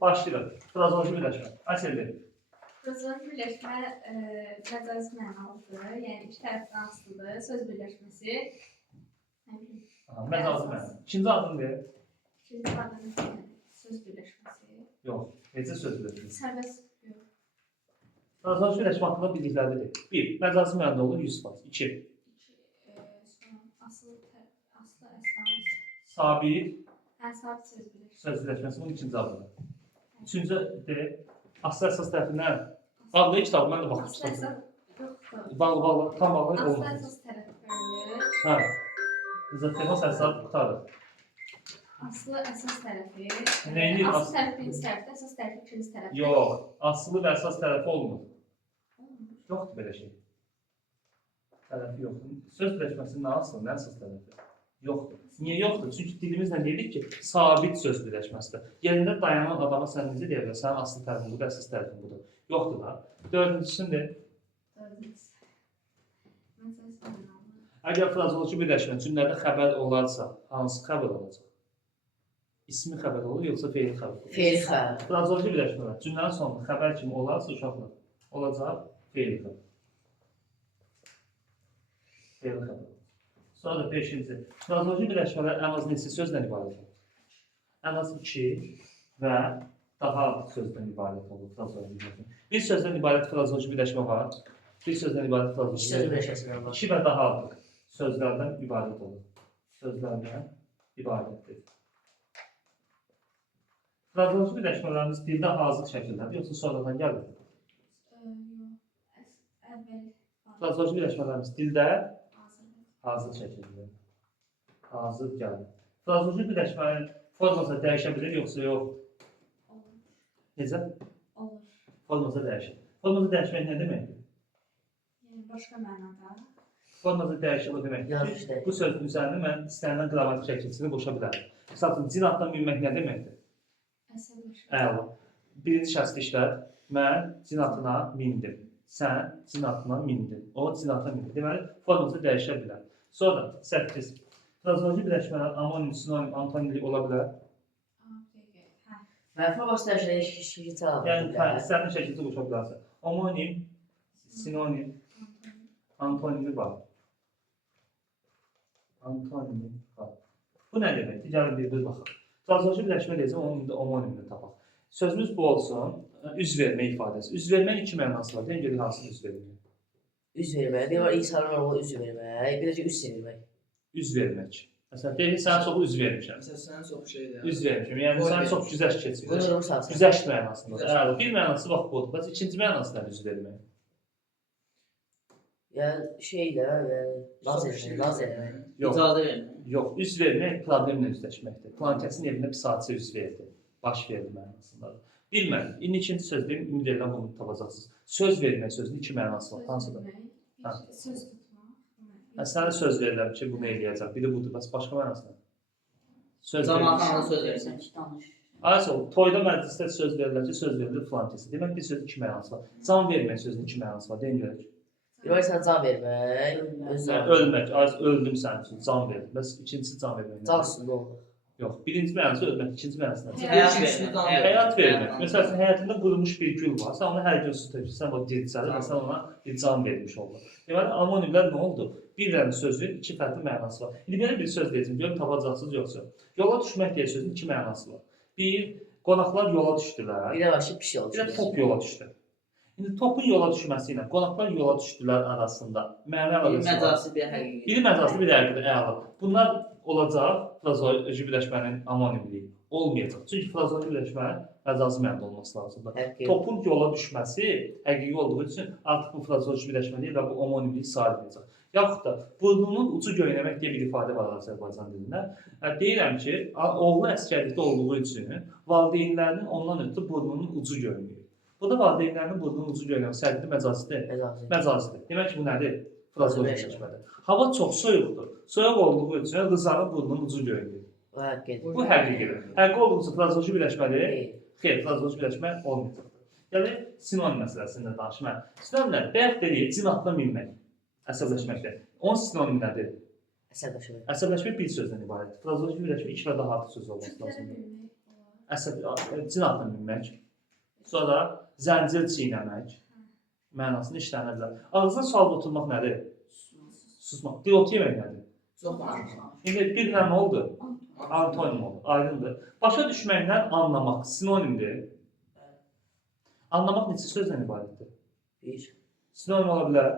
Başlayalım. Frazoloji birləşmə. Əsərdir. Frazoloji birləşmə məcazi mənalıdır. Yəni iki tərəfdən asılıdır. Söz birləşməsi. Məcazi məna. İkinci adını ver. İkinci adını söz birləşməsi. Yox. Necə söz birləşməsi? Sərbəst yox. Frazoloji birləşmə haqqında bildikləridir. 1. Məcazi mənada olur 100%. 2. Aslı Sabit sabit söz birləşməsi. söz birləşməsi bunun ikinci adıdır. Üçüncü de aslı əsas tərəfindən adlı kitabı mən də Aslı baxmışdım. əsas yoxdur. Bağlı, tam bağlı Aslı olmaz. əsas tərəfləri. Hə. Zaten o səslər qutarır. Aslı əsas tərəfi. Neyini? Aslı tərəfi birinci tərəfdə, əsas tərəfi ikinci tərəfdə. Yox. Aslı və əsas tərəfi olmur. Yoxdur belə şey. Tərəfi yoxdur. Söz birləşməsinin nə aslı, nə əsas tərəfi? Yoxdur. Niyə yoxdur? Çünki dilimizlə deyirik ki, sabit söz birləşməsidir. Yerində dayanan adama sən necə deyə bilər? Sənin aslı tərəfin budur, əsas tərəfin budur. Yoxdur da. Dördüncüsündür. Əgər frazoloji birləşmə cümlədə xəbər olarsa, hansı xəbər olacaq? İsmi xəbər olur, yoxsa feil xəbər olur? Feil xəbər. Frazoloji birləşmə cümlənin sonunda xəbər kimi olarsa uşaqlar, olacaq feil xəbər. Feil xəbər. Sonra da 5-ci. Frazoloji birləşmələr ən az neçə sözdən ibarət olur? Ən az 2 və daha artıq sözdən ibarət olur frazoloji birləşmə. Bir sözdən ibarət frazoloji birləşmə var. Bir sözdən ibarət frazoloji İki söz birləşməsi var. 2 və daha artıq sözlərdən ibarət olur. Sözlərdən ibarətdir. Frazoloji birləşmələrimiz dildə hazır şəkildədir, yoxsa sonradan gəlir? Frazoloji birləşmələrimiz dildə hazır şəkildə. Hazır gəlir. Frazoloji birləşmənin forması dəyişə bilir, yoxsa yox? Olur. Necə? Olur. Forması dəyişir. Forması dəyişmək nə deməkdir? Yəni başqa mənada. Forması dəyişir o deməkdir ki, bu sözün üzərində mən istənilən qrammatik şəkilçisini qoşa bilərəm. Məsələn, cin atdan minmək nə deməkdir? Əsəbləşmə. Əla. Birinci şəxsdə işlət. Mən cin atına mindim. Sən cin atına mindin. O cin atına mindi. Deməli, forması dəyişə bilər. Sonra 8. Frazoloji birləşmələr amonim, sinonim, antonimli ola bilər. Mən forması dəyişən işi cavab Yəni, istənilən şəkildə qoşa bilərsən. Homonim, sinonim, antonimi var. Antonimi var. Bu nə deməkdir? Gəlin bir baxaq. Frazoloji birləşmə deyəcəm, onun indi homonimini tapaq. Sözümüz bu olsun, üz vermə ifadəsi. Üz vermənin iki mənası var. Deyən gəlin hansını üz vermək? Üz vermək. Bir var insanın oğlu üz vermək. Bir də üz vermək. Üz vermək. Məsələn, deyək sənə çoxu üz vermişəm. Məsələn, sənə çox şeydir. Üz vermişəm. Yəni sənə çox güzəşt keçir. Qunurum salsın. Güzəşt mənasında. Əla. Bir mənası bax budur. Bəs ikinci mənası nədir üz vermək? Yəni şey də, naz eləmək. Yox. İcadə vermək. Yox, üz vermək problemlə üzləşməkdir. Plankəsin evində bir saatçı üz verdi. Baş verdi mənasındadır. Bilmədim. İndi ikinci söz deyim, ümid edirəm bunu tapacaqsınız. Söz vermək sözünün iki mənası var. Hansıdır? Söz tutmaq. Sənə söz verirəm ki, bunu eləyəcəm. Biri budur, bəs başqa mənası nə? Söz Zamanla söz versən. Aysə, toyda məclisdə söz verirlər ki, söz verilir filankəsi. Demək bir sözün iki mənası var. Can vermək sözünün iki mənası var. Deyin görək. Bir var sən can vermək, Ölmək, öldüm sənin üçün, can verdim. Bəs ikincisi can vermək. can üstündə olmaq. Yox, birinci mənası ölmək, ikinci mənası nədir? Həyat Həyat vermək. Məsələn, həyatında qurumuş bir gül var, sən onu hər gün su tökürsən, o dirçəlir və sən ona bir can vermiş oldun. Deməli, amonimlər nə oldu? Bir dənə sözün iki fərqli mənası var. İndi belə bir söz deyəcəm, görüm tapacaqsınız yoxsa. Yola düşmək deyə sözün iki mənası var. Bir, qonaqlar yola düşdülər. Bir də başı pis oldu. Bir də top yola düşdü. İndi topun yola düşməsi ilə qonaqlar yola düşdülər arasında məna Bir əlaqəsi var. məcazı bir həqiqi. Biri məcazlı, biri həqiqi. Əla. Bunlar olacaq frazoloji birləşmənin amonimliyi. Olmayacaq. Çünki frazoloji birləşmə məcazi mənada olması lazımdır. Topun yola düşməsi həqiqi olduğu üçün artıq bu frazoloji birləşmə deyil və bu amonimlik sayılmayacaq. Yaxud da burnunun ucu göynəmək deyə bir ifadə var Azərbaycan dilində. Deyirəm ki, oğlu əsgərlikdə olduğu üçün valideynlərinin ondan ötürü burnunun ucu göynəyir. Bu da valideynlərinin burnunun ucu göynəmək sərgidə məcazidir. Məcazidir. Demək ki, bu nədir? Frazoloji birləşmədir. Hava çox soyuqdur. Soyuq olduğu üçün qızların burnunun ucu göynəyir. Bu həqiqidir. Həqiqi olduğu üçün frazoloji birləşmədir. Xeyr, frazoloji birləşmə olmayacaqdır. Yəni, sinonim məsələsində danışmaq. Sinonimlər, bayaq dedik, cin atına minmək. Əsəbləşməkdir. Onun sinonimi nədir? Əsəbləşmək bir sözdən ibarətdir. Frazoloji birləşmə iki və daha artıq söz olması lazımdır. cin atına minmək. Sonra zəncir çiynəmək mənasını işlənə bilər. Ağzına sual oturmaq nədir? Susmaq. Dilot yemək nədir? Çox maraqlı. İndi bir dənə nə oldu? Antonim oldu. Aydındır. Başa düşməklə anlamaq sinonimdir. Anlamaq neçə sözdən ibarətdir? Bir. Sinonim ola bilər.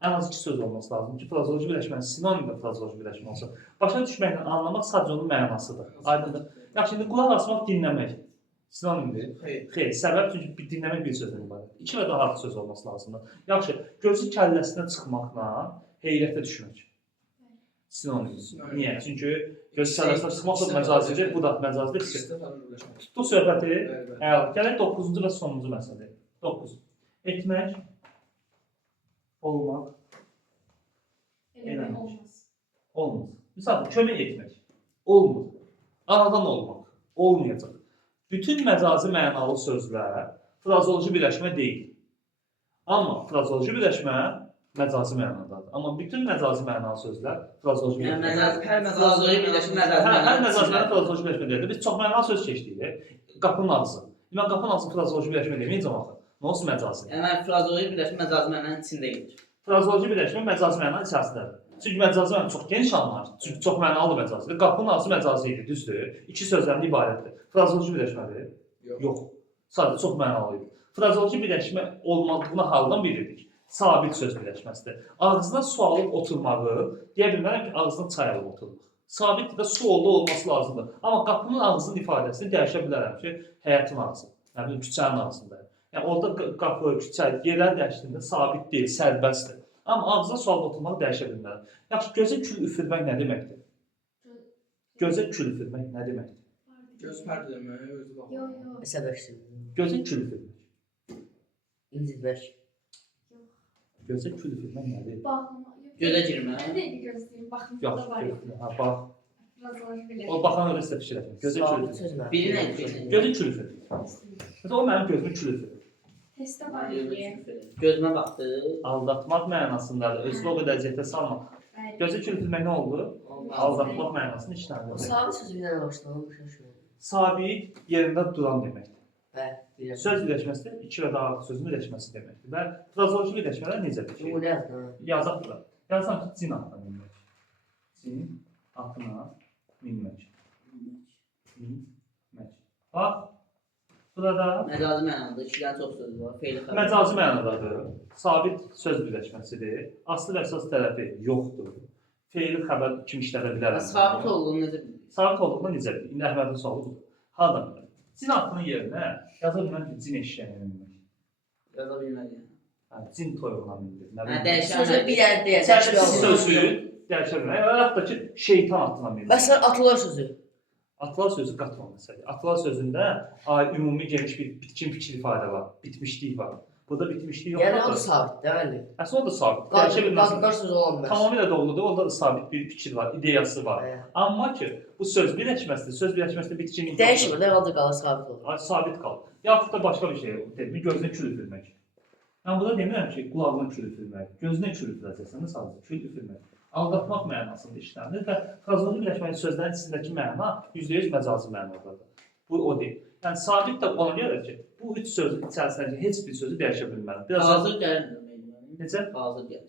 Ən az 2 söz olması lazım ki, frazeoloji birləşmənin sinonim də frazeoloji birləşmə olsa. Başa düşməklə anlamaq sadəcə onun mənasıdır. Aydındır. Yaxşı, indi qulaq asmaq, dinləmək sinonimdir. Xeyr, səbəb çünki dinləmək bir sözdən ibarət. 2 və daha artıq söz olması lazımdır. Yaxşı, gözü kəlləsinə çıxmaqla heyrətə düşmək. Sinonimdir. Niyə? Çünki göz kəlləsinə çıxmaq da məcazidir, bu da məcazidir. Tutduq söhbəti. Gələk 9-cu və sonuncu məsələyə. 9. Etmək, olmaq, Eləmək olmaz. olmaz. Misal, kömək etmək, olmur. Anadan olmaq, olmayacaq. Bütün məcazi mənalı sözlər frazeoloji birləşmə deyil. Amma frazeoloji birləşmə məcazi mənadadır. Amma bütün məcazi mənalı sözlər frazeoloji birləşmə. Hər məcazi birləşmə Hər məcazi mənalı frazeoloji birləşmə deyil. Biz çox mənalı söz keçdik. Qapının ağzı. Mən qapının ağzı frazeoloji birləşmə deməyəcəm axı. Nə olsun məcazi? Yəni frazeoloji birləşmə məcazi mənanın içində gedir. Frazeoloji birləşmə məcazi mənanın içərisindədir. Çünki məcazi məna çox geniş anlar. Çünki çox mənalı məcazidir. Qapının ağzı məcazi idi, düzdür? 2 sözdən ibarətdir. Frazeoloji birləşmədir? Yox. Sadəcə çox mənalı idi. Frazeoloji birləşmə olmadığını haldan bilirdik. Sabit söz birləşməsidir. Ağzına su alıb oturmağı deyə bilmərəm ki, ağzına çay alıb oturmaq. Sabit də su olması lazımdır. Amma qapının ağzının ifadəsini dəyişə bilərəm ki, həyətin ağzı, nə bilim, küçənin ağzında. Yəni orada qapı, küçə, yerlər dəyişdiyində sabit deyil, sərbəstdir. Amma ağzına su alıb oturmağı dəyişə bilmərəm. Yaxşı, gözə kül üfürmək nə deməkdir? Gözə kül üfürmək nə deməkdir? Göz pərdələmək, özü baxmaq. Yox. Əsəbləşdirmək. Gözə kül üfürmək. İncitmək. Gözə kül üfürmək nədir? Baxma. Gölə girmək. Nə deyil gözləyim, baxım Yox, da var. ha, bax. Frazeoloji birləşmə. O baxan öyle sizə fikir etmir. Gözə kül Sabit üfürmək. söz Biri nə mənası. etmək? Gözə kül üfürmək. Mesela o mənim gözümü kül üfürür. Testdə var idi. Gözümə baxdı. Aldatmaq mənasındadır. Özünü o qədər cəhdə salma. Gözə kül üfürmək nə oldu? Aldatmaq mənasını O işləndir. sabit sözü bir dənə başlayalım. Başa düşməyəm. Sabit yerində duran deməkdir. Bilirəm. Söz birləşməsi də 2 və daha artıq sözün birləşməsi deməkdir. Və frazeoloji birləşmələr necədir ki? Bu nədir? Yazaq da. Yazsam ki, cin atına minmək. Cin atına minmək. Minmək. Bax, burada Məcazi mənada 2-dən çox söz var. Fe'li xəbər. məcazi mənadadır. Sabit söz birləşməsidir. Aslı və əsas tərəfi yoxdur. Fe'li xəbər kimi işlədə bilərəm. Sabit olduğunu necə bilir? Sabit olduğunu necə bilir? İndi Əhmədin sualı budur. Hardan bilir? Cin atının yerinə yaza bilməm ki, cin eşeğine minmək. Yaza bilməliyəm. Cin toyuğuna mindir. Dəyişən Sözü bir dənə deyəcək. Çərçivəsiz sözü dəyişə bilmək. Yaxud da ki, şeytan atına minmək. Məsələn, atılar sözü. Atılar sözü qatma məsələ. Atılar sözündə ümumi geniş bir bitkin fikir ifadə var. Bitmişlik var. Burada bitmişlik yoxdur. Yəni o da sabit, deməli. Əslində o da sabit. Dəyişə bilməsin. Qadınlar sözü ola bilməz. Tamamilə doğrudur. Orada da sabit bir fikir var, ideyası var. Amma ki, bu söz birləşməsidir. Söz birləşməsində bitkinlik yoxdur. Dəyişmir, nə qaldı qalır, sabit olur. Sabit qal. Yaxud da başqa bir şey dedim, gözünə kül üfürmək. Mən burada demirəm ki, qulağına kül üfürmək, gözünə kül üfürəcəksən, sadəcə kül üfürmək. Aldatmaq mənasında işlənir və frazeoloji birləşmənin sözlərin içindəki məna %100 məcazi mənadadır. Bu o deyil. Yəni sabit də ona görə ki, bu 3 sözün içərisindəki heç bir sözü dəyişə bilmərəm. Hazır gəlir. Necə? Hazır gəlir.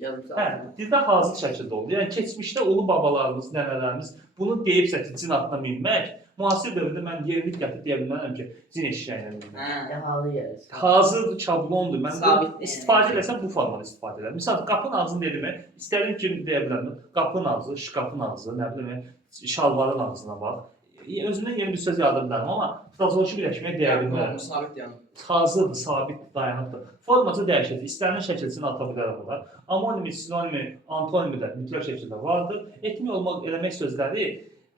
Yazım Hə, dildə hazır şəkildə oldu. Yəni keçmişdə ulu babalarımız, nənələrimiz bunu deyibsə ki, cin atına minmək, müasir dövrdə mən yenilik gətirib deyə bilmərəm ki, cin eşeğinə minmək. Halı gəlir. Hazır şablondur. Mən Sabit istifadə etsəm bu formadan istifadə edirəm. Məsələn, qapının ağzını dedimə, istədiyim kimi deyə bilərəm. Qapının ağzı, şkafın ağzı, nə bilim, şalvarın ağzına bax. Özümdən yeni bir söz yada bilərəm, amma frazeoloji birləşməyə deyə bilmərəm. Sabit dayanıb. Hazırdır, sabit dayanıbdır. Forması dəyişəcək. İstənilən şəkilçini ata bilərəm buna. Amonimi, sinonimi, antonimi də mütləq şəkildə vardır. Etmək olmaq, eləmək sözləri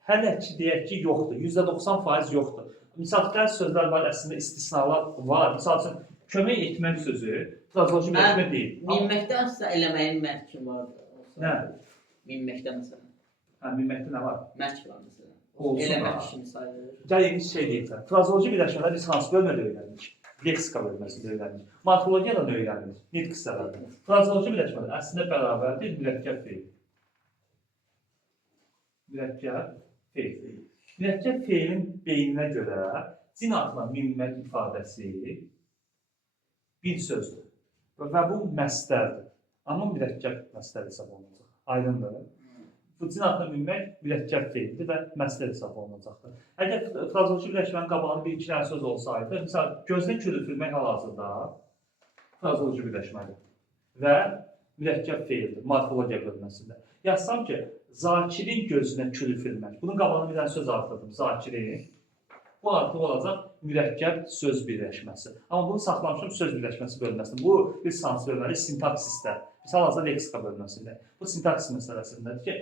hələ ki deyək ki yoxdur. %90% yoxdur. Misal bəzi sözlər var, əslində istisnalar var. Misal üçün kömək etmək sözü frazeoloji birləşmə deyil. Minməkdə əslində eləməyin mərki vardır. Nə? Minməkdə məsələn. Hə, bilməkdə nə var? Mərk var məsələn. Olsun. Eləmək kimi sayılır. Gəl yeni şey deyirsən. Frazeoloji birləşmələr biz hansı bölmədə öyrəndik? Leksika bölməsində öyrəndik. Morfologiyadan öyrəndik. Nitq hissələrdə. Frazeoloji birləşmələr əslində bərabərdir mürəkkəb feil. Mürəkkəb feil. Mürəkkəb feilin beyninə görə cin atına minmək ifadəsi bir sözdür. Və bu məstərdir. Amma mürəkkəb məstər hesab olunacaq. Aydındır. Bu cin atına minmək mürəkkəb feildir və məstər hesab olunacaqdır. Əgər frazeoloji birləşmənin qabağında bir iki dənə söz olsaydı, məsələn, gözdən külüfürmək hal-hazırda frazeoloji birləşmədir və mürəkkəb feildir, morfologiya bölməsində. Yazsam ki, Zakirin gözünə külüfürmək. Bunun qabağında bir dənə söz artırdım, Zakirin. Bu artıq olacaq mürəkkəb söz birləşməsi. Amma bunu saxlamışam söz birləşməsi bölməsində. Bu bir sans bölməli sintaksisdə. Misal hazırda leksika bölməsində. Bu sintaksis məsələsindədir ki,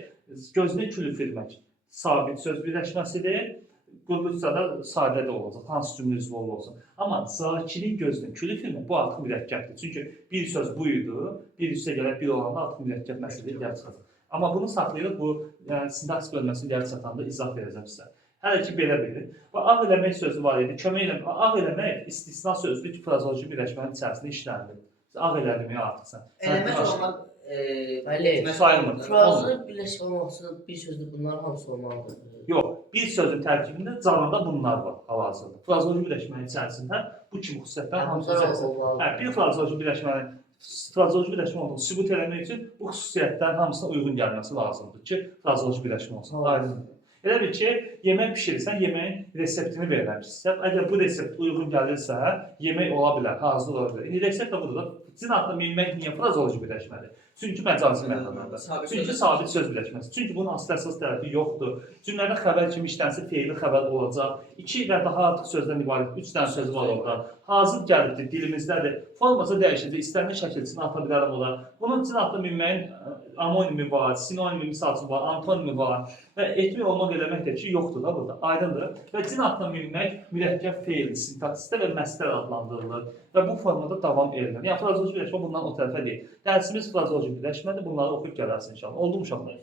gözünə külüfürmək sabit söz birləşməsidir. Quruluşsa da sadə də olacaq, hansı cümlə üzvü olsun. Amma Zakirin gözünə külüfürmək bu artıq mürəkkəbdir. Çünki bir söz bu idi, bir üstə gələk bir olanda artıq mürəkkəb məsələyə gəlib çıxacaq. Amma bunu saxlayırıq, bu yəni, sintaksis bölməsində gəlib çatanda izah verəcəm sizə. Hələ ki, belə bilir. Və ağ eləmək sözü var idi. Kömək eləmək. Ağ eləmək istisna sözdür ki, frazeoloji birləşmənin içərisində işlənilir. Ağ elədim ya artıq sən. Eləmək olmaq sayılmır. Frazeoloji birləşmə olması bir sözdə bunların hamısı olmalıdır. Yox, bir sözün tərkibində canlıda bunlar var hal-hazırda. Frazeoloji birləşmənin içərisində bu kimi xüsusiyyətlər hamısı olmalıdır. Bir frazeoloji birləşmənin olduğunu sübut eləmək üçün bu xüsusiyyətlərin hamısına uyğun gəlməsi lazımdır ki, frazeoloji birləşmə olsun. Aydındır. Elə bil ki, yemək bişirirsən, yeməyin reseptini verirəm sizə. Əgər bu resept uyğun gəlirsə, yemək ola bilər, hazır ola bilər. İndi resept də budur. Cin atına minmək niyə frazeoloji birləşmədir? Çünki məcazi mənadadır. Çünki sabit söz birləşməsi. Çünki bunun asıl-əsas tərəfi yoxdur. Cümlədə xəbər kimi işlənsə feili xəbər olacaq. 2 və daha artıq sözdən ibarət 3 dənə söz var orada. Hazır gəlibdir, dilimizdədir. Forması dəyişəcək, istənilən şəkilçini ata bilərəm ora. Bunun cin atına minməyin amonimi var, sinonimi misalçı var, antonimi var və etmək olmaq eləmək də ki, yoxdur da burada. Aydındır. Və cin atına minmək mürəkkəb feil sintaksisdə və məstər adlandırılır və bu formada davam edilir. Yəni frazeoloji birləşmə bundan o tərəfə deyil. Dərsimiz frazeoloji birləşmədir. Bunları oxuyub gələrsin inşallah. Oldu mu uşaqlar?